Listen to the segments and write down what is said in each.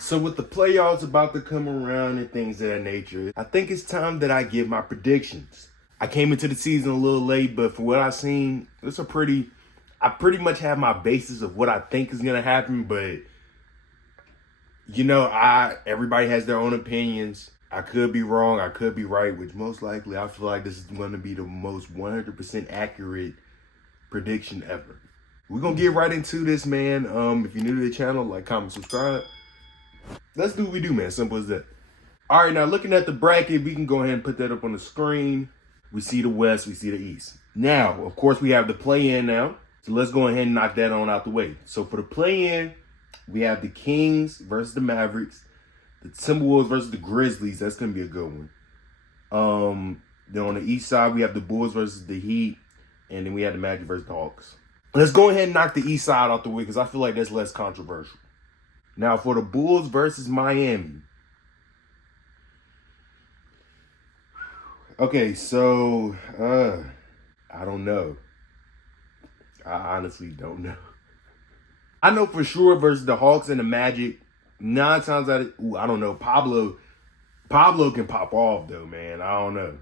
So with the playoffs about to come around and things of that nature, I think it's time that I give my predictions. I came into the season a little late, but for what I've seen, I pretty much have my basis of what I think is gonna happen, but everybody has their own opinions. I could be wrong, I could be right, which most likely I feel like this is gonna be the most 100% accurate prediction ever. We're gonna get right into this, man. If you're new to the channel, like, comment, subscribe. Let's do what we do, man. Simple as that. All right, now looking at the bracket, we can go ahead and put that up on the screen. We see the West, we see the East. Now, of course, we have the play-in now. So let's go ahead and knock that on out the way. So for the play-in, we have the Kings versus the Mavericks, the Timberwolves versus the Grizzlies. That's going to be a good one. Then on the East side, we have the Bulls versus the Heat, and then we have the Magic versus the Hawks. Let's go ahead and knock the East side out the way because I feel like that's less controversial. Now for the Bulls versus Miami. Okay, so I don't know. I honestly don't know. I know for sure versus the Hawks and the Magic, 9 times out of I don't know. Pablo can pop off though, man. I don't know.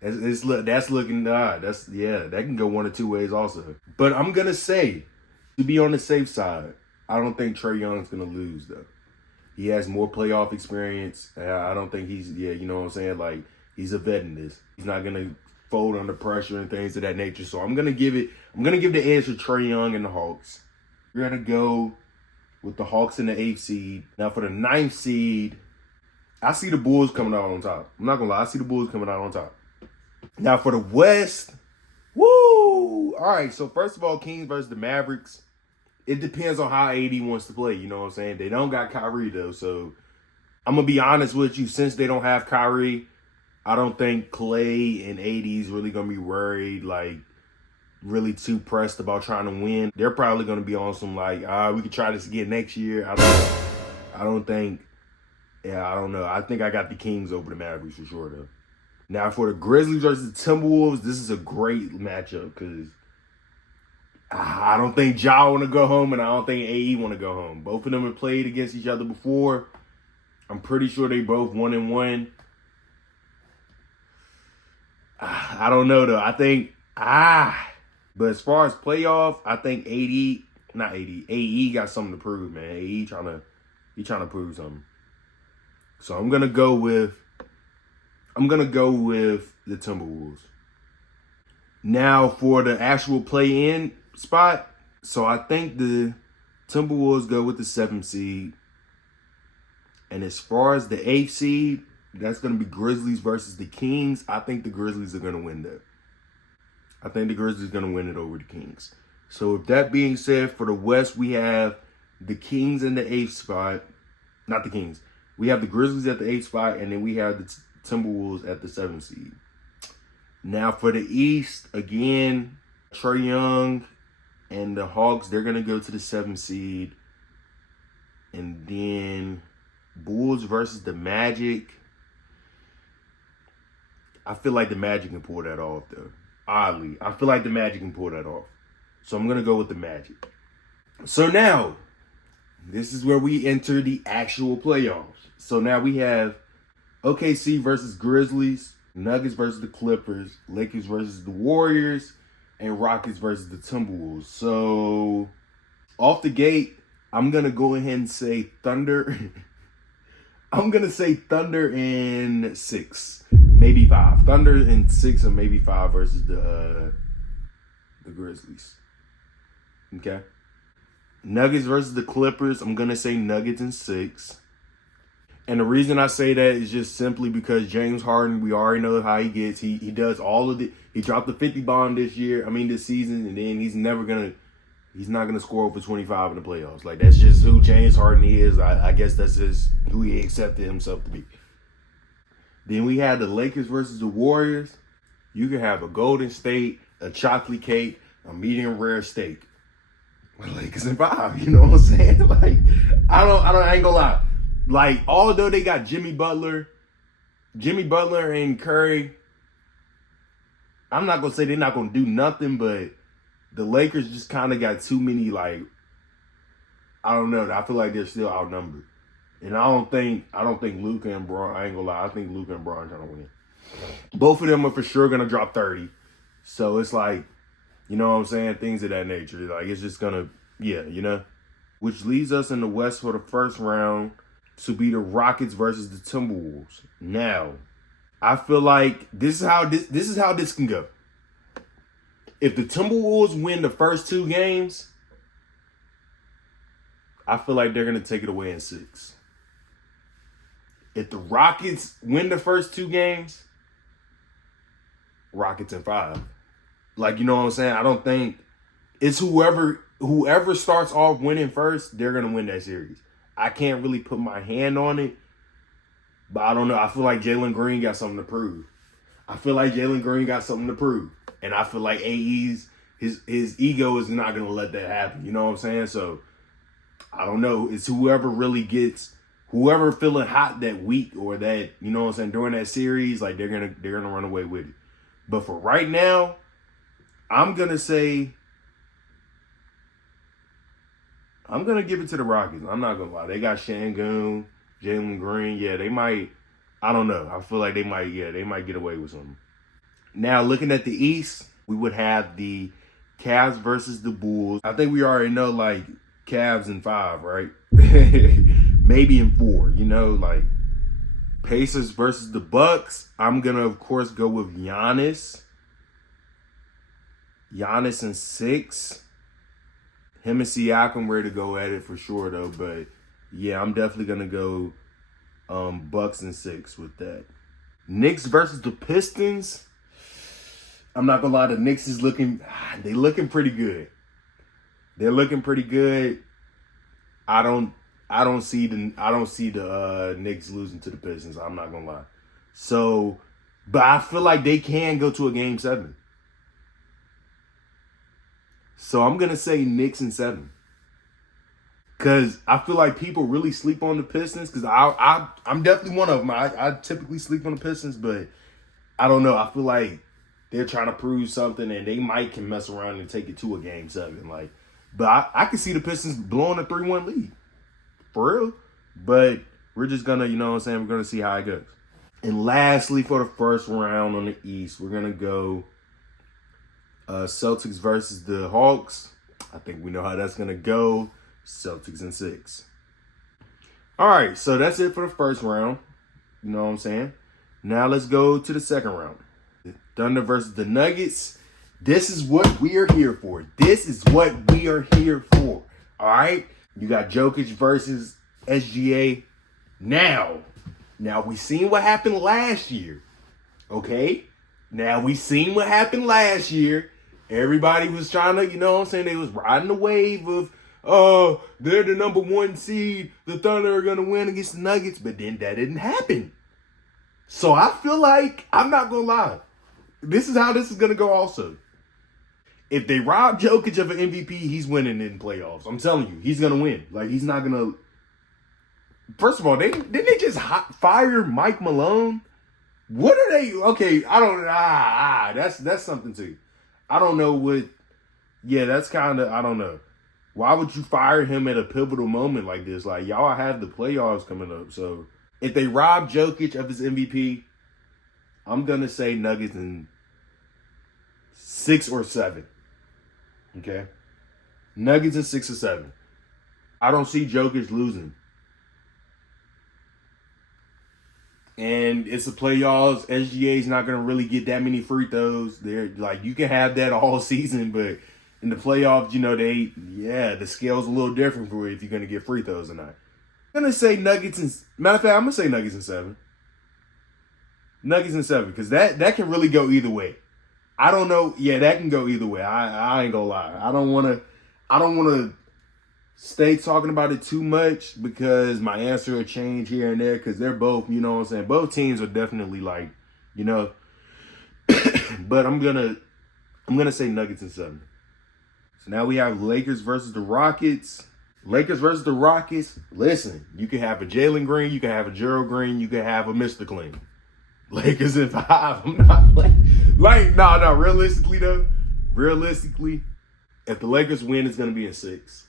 That's looking that can go one or two ways also. But I'm gonna say, to be on the safe side, I don't think Trae Young's gonna lose though. He has more playoff experience. I don't think he's you know what I'm saying? Like, he's a vet in this. He's not gonna fold under pressure and things of that nature. So I'm gonna give the edge to Trae Young and the Hawks. We're gonna go with the Hawks in the 8th seed. Now for the 9th seed, I see the Bulls coming out on top. I'm not gonna lie, I see the Bulls coming out on top. Now for the West, woo! All right, so first of all, Kings versus the Mavericks. It depends on how AD wants to play, you know what I'm saying? They don't got Kyrie though, so I'm gonna be honest with you. Since they don't have Kyrie, I don't think Clay and AD's really gonna be worried, like really too pressed about trying to win. They're probably gonna be on some like, we could try this again next year. I don't know. I think I got the Kings over the Mavericks for sure though. Now for the Grizzlies versus the Timberwolves, this is a great matchup because I don't think Ja want to go home and I don't think AE want to go home. Both of them have played against each other before. I'm pretty sure they both 1-1. I don't know though. I think but as far as playoff, I think AE got something to prove, man. AE trying to prove something. So I'm gonna go with the Timberwolves. Now for the actual play-in spot, so I think the Timberwolves go with the 7th seed. And as far as the 8th seed, that's going to be Grizzlies versus the Kings. I think the Grizzlies are going to win that. I think the Grizzlies are going to win it over the Kings. So with that being said, for the West, we have the Kings in the 8th spot. Not the Kings. We have the Grizzlies at the 8th spot, and then we have the Timberwolves at the 7th seed. Now for the East, again, Trae Young and the Hawks, they're going to go to the 7th seed. And then Bulls versus the Magic. I feel like the Magic can pull that off, though. Oddly, I feel like the Magic can pull that off. So I'm going to go with the Magic. So now, this is where we enter the actual playoffs. So now we have OKC versus Grizzlies, Nuggets versus the Clippers, Lakers versus the Warriors, and Rockets versus the Timberwolves. So off the gate, I'm going to go ahead and say Thunder. I'm going to say Thunder in 6, maybe 5. Thunder in 6 or maybe 5 versus the Grizzlies. Okay. Nuggets versus the Clippers, I'm going to say Nuggets in 6. And the reason I say that is just simply because James Harden, we already know how he gets. He does all of it. He dropped the 50 bomb this season, and then he's not gonna score over 25 in the playoffs. Like, that's just who James Harden is. I guess that's just who he accepted himself to be. Then we had the Lakers versus the Warriors. You can have a Golden State, a chocolate cake, a medium rare steak. Lakers in 5, you know what I'm saying? Like, I ain't gonna lie. Like, although they got Jimmy Butler and Curry, I'm not gonna say they're not gonna do nothing, but the Lakers just kind of got too many, like, I don't know. I feel like they're still outnumbered. And I don't think Luka and Braun, I ain't gonna lie, I think Luka and Braun trying to win. Both of them are for sure gonna drop 30. So it's like, you know what I'm saying? Things of that nature. Like it's just gonna, yeah, you know? Which leads us in the West for the first round to be the Rockets versus the Timberwolves. Now, I feel like this is how this can go. If the Timberwolves win the first 2 games, I feel like they're gonna take it away in 6. If the Rockets win the first 2 games, Rockets in 5. Like, you know what I'm saying? I don't think it's whoever starts off winning first, they're gonna win that series. I can't really put my hand on it, but I don't know. I feel like Jalen Green got something to prove. And I feel like AE's his ego is not gonna let that happen. You know what I'm saying? So I don't know. It's whoever feeling hot that week or that, you know what I'm saying, during that series, like they're gonna run away with it. But for right now, I'm gonna give it to the Rockets. I'm not gonna lie. They got Şengün, Jalen Green. Yeah, they might. I don't know. I feel like they might get away with something. Now, looking at the East, we would have the Cavs versus the Bulls. I think we already know, like, Cavs in 5, right? Maybe in 4, you know, like Pacers versus the Bucks. I'm going to, of course, go with Giannis. Giannis in 6. Him and Siakam ready to go at it for sure, though. But, yeah, I'm definitely going to go Bucks in 6 with that. Knicks versus the Pistons. I'm not going to lie. The Knicks is looking pretty good. They're looking pretty good. I don't see the Knicks losing to the Pistons. I'm not going to lie. So, but I feel like they can go to a game 7. So I'm going to say Knicks in 7. Because I feel like people really sleep on the Pistons. Because I'm definitely one of them. I typically sleep on the Pistons. But I don't know. I feel like they're trying to prove something. And they might can mess around and take it to a game 7. Like, but I can see the Pistons blowing a 3-1 lead. For real. But we're just going to, you know what I'm saying, we're going to see how it goes. And lastly, for the first round on the East, we're going to go Celtics versus the Hawks. I think we know how that's going to go. Celtics in 6. All right, so that's it for the first round. You know what I'm saying? Now let's go to the second round. The Thunder versus the Nuggets. This is what we are here for. All right? You got Jokic versus SGA. Now we seen what happened last year. Okay? Now we seen what happened last year. Everybody was trying to, you know what I'm saying? They was riding the wave of, oh, they're the number 1 seed. The Thunder are going to win against the Nuggets. But then that didn't happen. So I feel like, I'm not going to lie. This is how this is going to go also. If they rob Jokic of an MVP, he's winning in playoffs. I'm telling you, he's going to win. Like, he's not going to. First of all, didn't they just fire Mike Malone? What are they? Okay, I don't. That's something too. I don't know what. Yeah, that's kind of. I don't know. Why would you fire him at a pivotal moment like this? Like, y'all have the playoffs coming up. So, if they rob Jokic of his MVP, I'm going to say Nuggets in 6 or 7. Okay? Nuggets in 6 or 7. I don't see Jokic losing. And it's the playoffs. SGA's not going to really get that many free throws. They're like, you can have that all season, but in the playoffs, you know, the scale's a little different for if you're going to get free throws or not. I'm going to say Nuggets in, matter of fact, I'm going to say Nuggets in 7. Nuggets in 7, because that can really go either way. I don't know. Yeah, that can go either way. I ain't gonna lie. I don't wanna stay talking about it too much because my answer will change here and there because they're both, you know what I'm saying? Both teams are definitely like, you know. But I'm gonna say Nuggets in 7. So now we have Lakers versus the Rockets. Lakers versus the Rockets. Listen, you can have a Jalen Green, you can have a Gerald Green, you can have a Mr. Clean. Lakers in 5. I'm not playing. Like, no. Realistically, though, if the Lakers win, it's going to be in 6.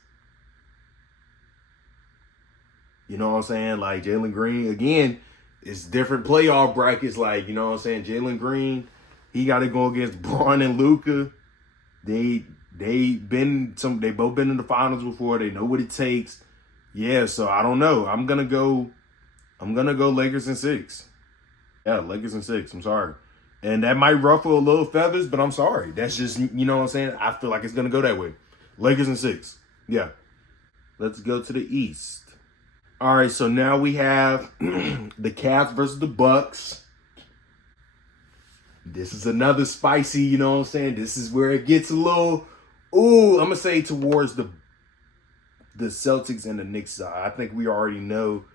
You know what I'm saying? Like Jalen Green, again, it's different playoff brackets. Like, you know what I'm saying? Jalen Green, he got to go against Braun and Luka. They both been in the finals before. They know what it takes. Yeah, so I don't know. I'm gonna go Lakers in 6. Yeah, Lakers in 6. I'm sorry. And that might ruffle a little feathers, but I'm sorry. That's just, you know what I'm saying? I feel like it's gonna go that way. Lakers in 6. Yeah. Let's go to the East. All right, so now we have the Cavs versus the Bucks. This is another spicy, you know what I'm saying? This is where it gets a little, I'm going to say towards the Celtics and the Knicks side. I think we already know,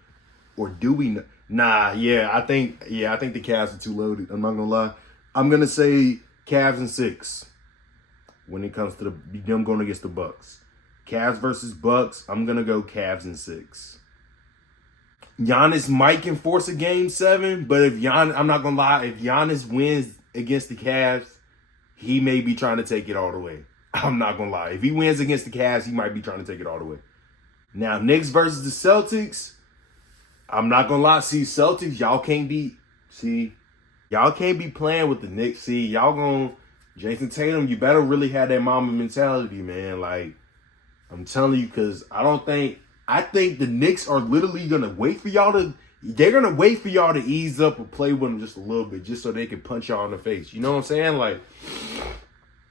or do we know? Nah, I think the Cavs are too loaded. I'm not going to lie. I'm going to say Cavs in 6 when it comes to them going against the Bucks. Cavs versus Bucks, I'm going to go Cavs in 6. Giannis might can force a game 7, but I'm not going to lie, if Giannis wins against the Cavs, he may be trying to take it all the way. I'm not going to lie. If he wins against the Cavs, he might be trying to take it all the way. Now, Knicks versus the Celtics, I'm not going to lie. See, Celtics, y'all can't be playing with the Knicks. See, Jason Tatum, you better really have that mama mentality, man. Like, I'm telling you, because I think the Knicks are literally going to wait for y'all to, they're going to wait for y'all to ease up or play with them just a little bit, just so they can punch y'all in the face. You know what I'm saying? Like,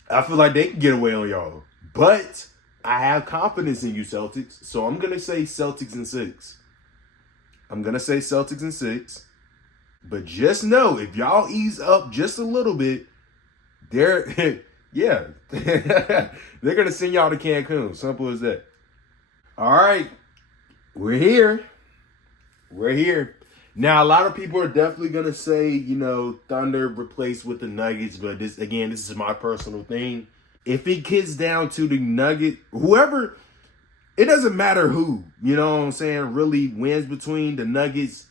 I feel like they can get away on y'all. But I have confidence in you, Celtics. So I'm going to say Celtics in 6. But just know, if y'all ease up just a little bit, they're going to send y'all to Cancun. Simple as that. All right. We're here. Now, a lot of people are definitely going to say, Thunder replaced with the Nuggets. But this is my personal thing. If it gets down to the Nugget, whoever, it doesn't matter who, you know what I'm saying, really wins between the Nuggets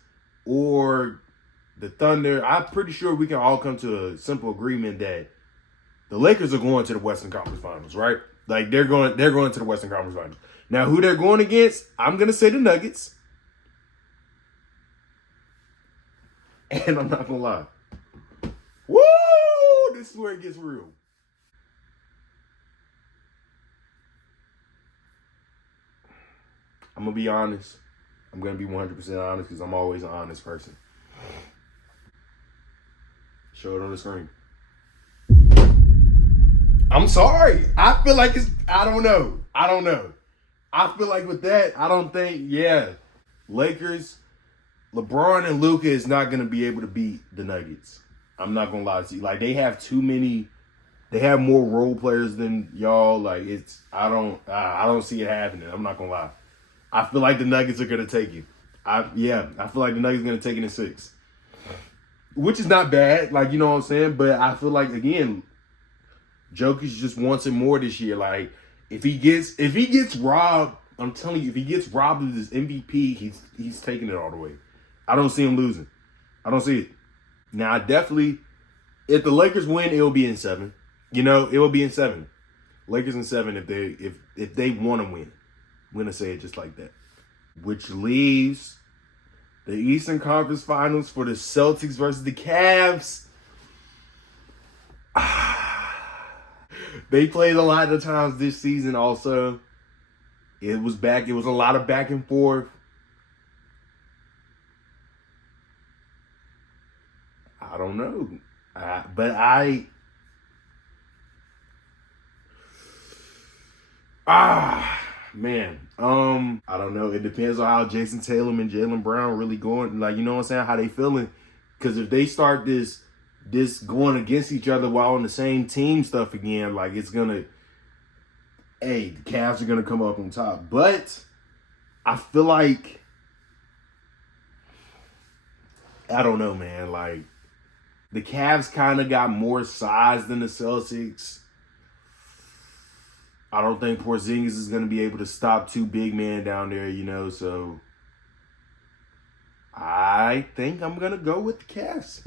or the Thunder. I'm pretty sure we can all come to a simple agreement that the Lakers are going to the Western Conference Finals, right? Like, they're going to the Western Conference Finals. Now, who they're going against, I'm going to say the Nuggets. And I'm not going to lie. Woo! This is where it gets real. I'm going to be honest. I'm going to be 100% honest because I'm always an honest person. Show it on the screen. I'm sorry. I feel like I don't know. I feel like with that, I don't think, Lakers, LeBron and Luka is not going to be able to beat the Nuggets. I'm not going to lie to you. Like, they have more role players than y'all. Like, I don't see it happening. I'm not going to lie. I feel like the Nuggets are going to take it. I feel like the Nuggets are going to take it in 6. Which is not bad, like, you know what I'm saying? But I feel like, again, Jokic just wants it more this year. Like, if he gets robbed, I'm telling you, if he gets robbed of his MVP, he's taking it all the way. I don't see him losing. I don't see it. Now, if the Lakers win, it'll be in 7. It will be in 7. Lakers in 7 if they want to win. I'm gonna say it just like that. Which leaves the Eastern Conference Finals for the Celtics versus the Cavs. They played a lot of times this season also. It was a lot of back and forth. I don't know. Man. I don't know. It depends on how Jason Tatum and Jaylen Brown really going. Like, you know what I'm saying? How they feeling. Because if they start this going against each other while on the same team stuff again, like, it's going to, the Cavs are going to come up on top. But I feel like, I don't know, man. Like, the Cavs kind of got more size than the Celtics. I don't think Porzingis is going to be able to stop 2 big men down there, so I think I'm going to go with the Cavs.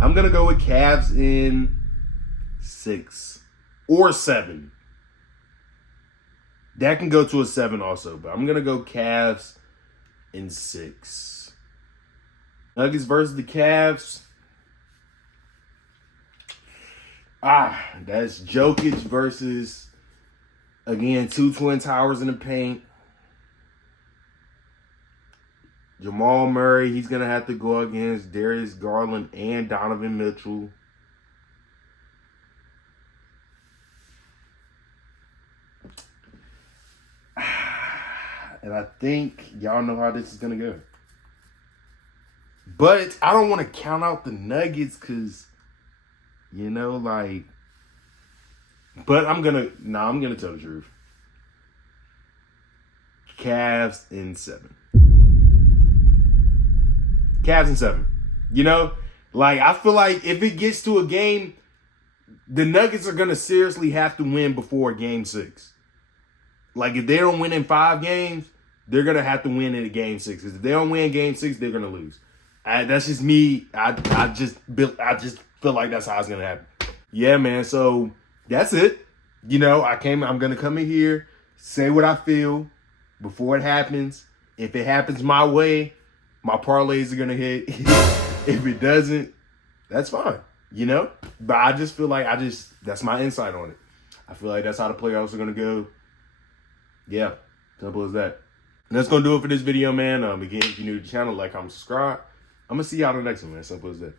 I'm going to go with Cavs in 6 or 7. That can go to a 7 also, but I'm going to go Cavs and 6. Nuggets versus the Cavs. That's Jokic versus, again, 2 Twin Towers in the paint. Jamal Murray, he's going to have to go against Darius Garland and Donovan Mitchell. And I think y'all know how this is going to go. But I don't want to count out the Nuggets because, you know, like, but I'm going to tell the truth. Cavs in 7. Cavs in 7. You know, like, I feel like if it gets to a game, the Nuggets are going to seriously have to win before game 6. Like, if they don't win in 5 games, they're going to have to win in game 6. Because if they don't win game 6, they're going to lose. That's just me. I just feel like that's how it's going to happen. Yeah, man. So that's it. You know, I'm going to come in here, say what I feel before it happens. If it happens my way, my parlays are going to hit. If it doesn't, that's fine. You know? But I just feel like that's my insight on it. I feel like that's how the playoffs are going to go. Yeah. Simple as that. And that's going to do it for this video, man. Again, if you're new to the channel, like, comment, subscribe. I'm going to see y'all in the next one, man. Simple as that.